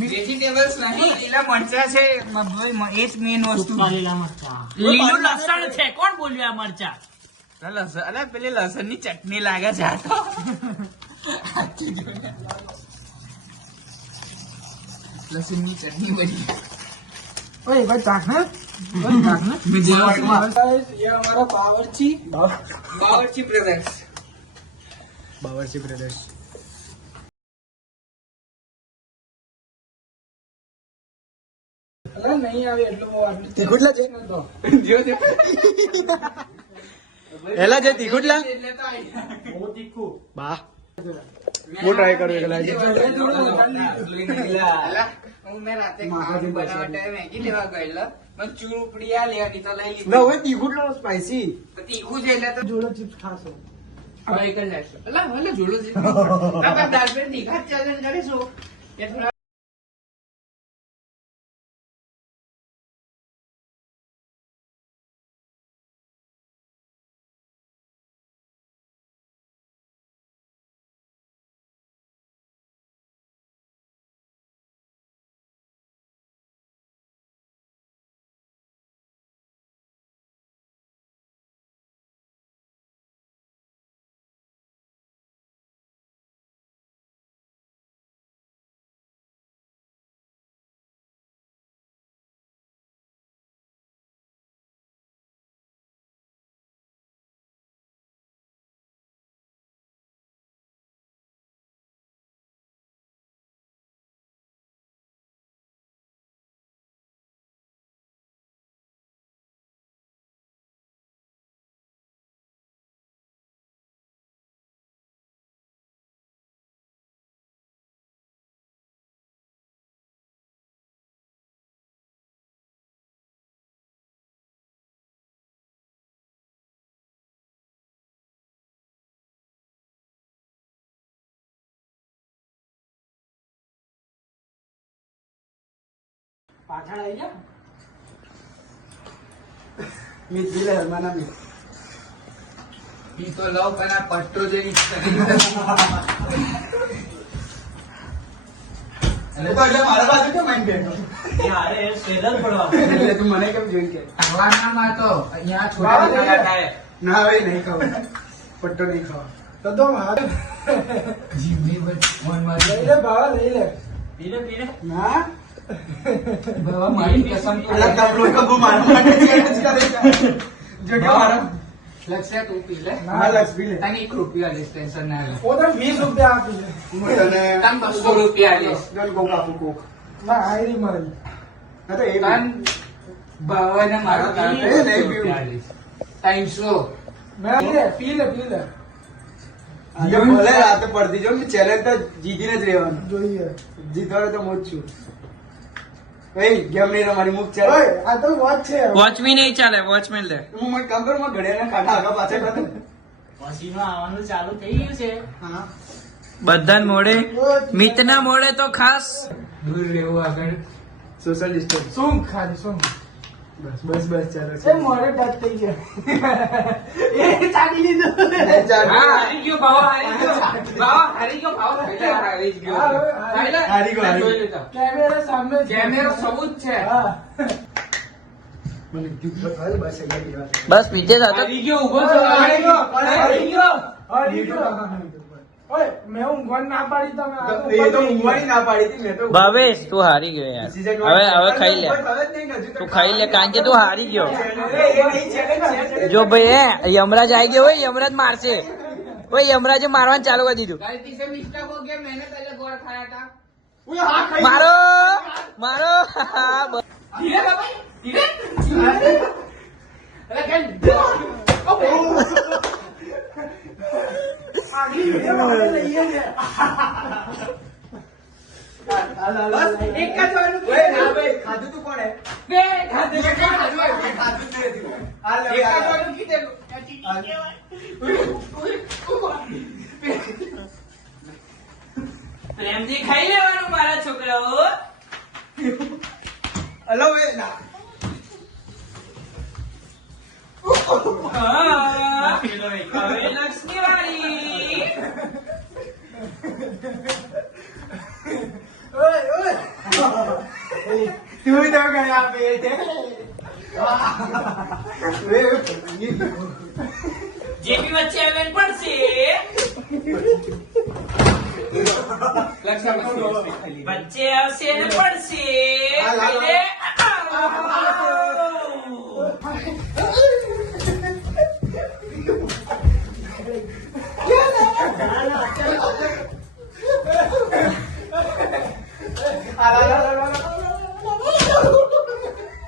Vegetables નહીં, લીલા મરચા છે. એ જ મેન વસ્તુ. લીલું લસણ છે. કોણ બોલ્યું આ મરચા? અરે પેલી લસણ ની ચટણી લાગે છે આ તો. લસણ ની ચટણી બની. ओए भाई ताकना ये हमारा बावर्ची ब्रदर्स. बावर्ची ब्रदर्स अरे नहीं आवे એટલો આટલું તીખુટલા છે જો જો એલા જે તીખુટલા બહુ તીખું બા હું ટ્રાય કરું એકલા હું મેં રાતે ખાવાનું બનાવવા ટાઈમે મેગી લેવા ગયેલો. મને ચૂરપડી આ લેવાની તો લઈ લીધી. ના હવે તીખુટલો સ્પાઈસી તો તીખું છે એટલે તો જોડો ચિપ્સ ખાશો હવે એક જ લાગશે. અલા ભલે જોડો છે. આપણે દાળ પર તીખા ચેલેન્જ કરીશું. એ થોડા પાછળ આવી જા મીત દિલે હરમાના મીત ઈ તો લવ પણ આ પટ્ટો જેવી અને તો એટલે મારા બાજુ કેમ આઈને બેઠો યાર એ સેલર પડવા. એટલે તું મને કેમ જોઈ કે ભગવાનનામાં તો અહીંયા છોટા થયા થાય. ના હવે નહીં ખાવા પટ્ટો નહીં ખાવા તો મારે જીવની મનમાં લઈ લે બાવા લઈ લે પીરે પીરે. ના બાબા મારી કસમ તો અલગ તબલો કબુ મારવા માટે ચેલેન્જ કરે છે જો કે મારા લક્ષ્ય તું પી લે. ના લક્ષ બી લે તને 1 રૂપિયા લઈશ, ટેન્શન ના લે. ઓ તો 20 રૂપિયા આપી લે હું તને તને 200 રૂપિયા લઈશ. ગન કોક આપું કોક ના આયરી મારી ના તો એ તન બાવાને મારો એ નહીં પીવું. 300. મેં પી લે આજે ભલે રાતે પડતી જો ને ચેલેન્જ તો જીતીને જ રહેવાનું જોઈએ જીતવાનો તો હું જ છું ભાઈ ગેમ નહીં રમારી મુક ચાલ આ તો વોચ છે વોચ મી નહીં ચાલે, વોચ મેં લે. હું મને કામ કરું ઘડિયાળના કાંટા આગળ પાછળ કરું પછીનું આવવાનું ચાલુ થઈ ગયું છે. હા બધા મોડે મિતના મોડે તો ખાસ દૂર રહેવું આગળ. સોશિયલ ડિસ્ટન્સ શું ખાલી શું બસ ચાલો છે મોડે ટચ થઈ ગયા એ ચાલી લીધું હા, હારી ગયો બાવા, હારી ગયો બાવા, હારી ગયો બાવા, પહેલા હારી જ ગયો. પહેલા હારી ગયો, હારી ગયો. જોઈ લેતા. કેમેરા સામે કેમેરો સબૂત છે. હા મને ગીત બતાવે બસ અહીંયા બસ પીછે જતો. હારી ગયો, ઉભો છો. હારી ગયો ઓય મેં ઊંઘવાની ના પાડી તમે એ તો ઊંઘવાની ના પાડી હતી મેં તો ભાવેશ તું હારી ગયો યાર. હવે ખાઈ લે, તું ખાઈ લે કારણ કે તું હારી ગયો. જો ભાઈ હે યમરાજ આવી ગયો હોય, યમરાજ મારશે. ઓય યમરાજે મારવાનું ચાલુ કરી દીધું. મારો મારો ખાધું તું કોણે પ્રેમથી ખાઈ લેવાનું મારા છોકરાઓ. હલો એ ના હવે લક્ષ્મી વાળી તું તો ગયા પેટે જે બી વચ્ચે આવે એને પડશે વચ્ચે આવશે એને પડશે ખાઈ લે.